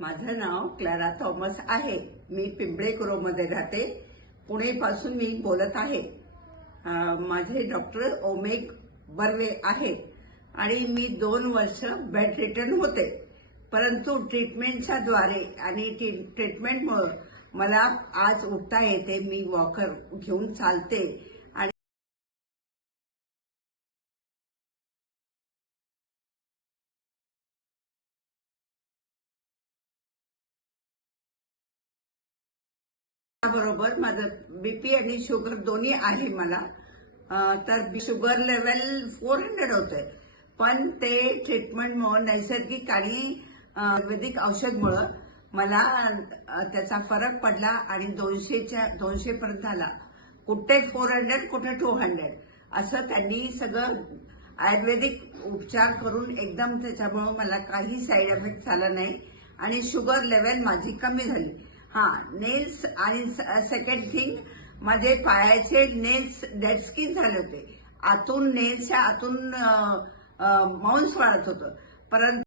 माझं नाव Clara Thomas आहे. मी पिंपळे मध्ये राहते. पुणेपासून मी बोलत आहे. माझे डॉक्टर ओमेक बर्वे आहे आणि मी दोन वर्ष बेड रिटर्न होते. परंतु ट्रीटमेंटच्या द्वारे आणि टी- ट्रीटमेंटमुळं मला आज उठता येते. मी वॉकर घेऊन चालते. बरोबर माझं बीपी आणि शुगर दोन्ही आहे मला. तर शुगर लेवल फोर हंड्रेड होते पण ते ट्रीटमेंटमुळं नैसर्गिक आणि आयुर्वेदिक औषधमुळं मला त्याचा फरक पडला आणि दोनशेच्या दोनशेपर्यंत आला कुठे फोर हंड्रेड कुठे टू हंड्रेड असं त्यांनी सगळं आयुर्वेदिक उपचार करून एकदम त्याच्यामुळं मला काही साईड इफेक्ट झाला नाही. आणि शुगर लेवल माझी कमी झाली. हा नेल्स आणि सेकंड थिंग माझे पायाचे नेल्स डेड स्किन झाले होते. आतून नेल्सच्या आतून मांस वाढत होतं. परंतु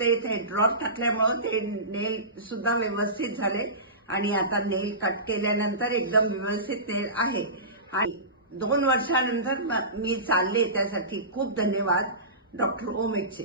ते ते ड्रॉप टाकल्यामुळं ते नेल सुद्धा व्यवस्थित झाले आणि आता नेल कट केल्यानंतर एकदम व्यवस्थित नेल आहे. आणि दोन वर्षानंतर मी चालले त्यासाठी खूप धन्यवाद डॉक्टर ओमेकचे.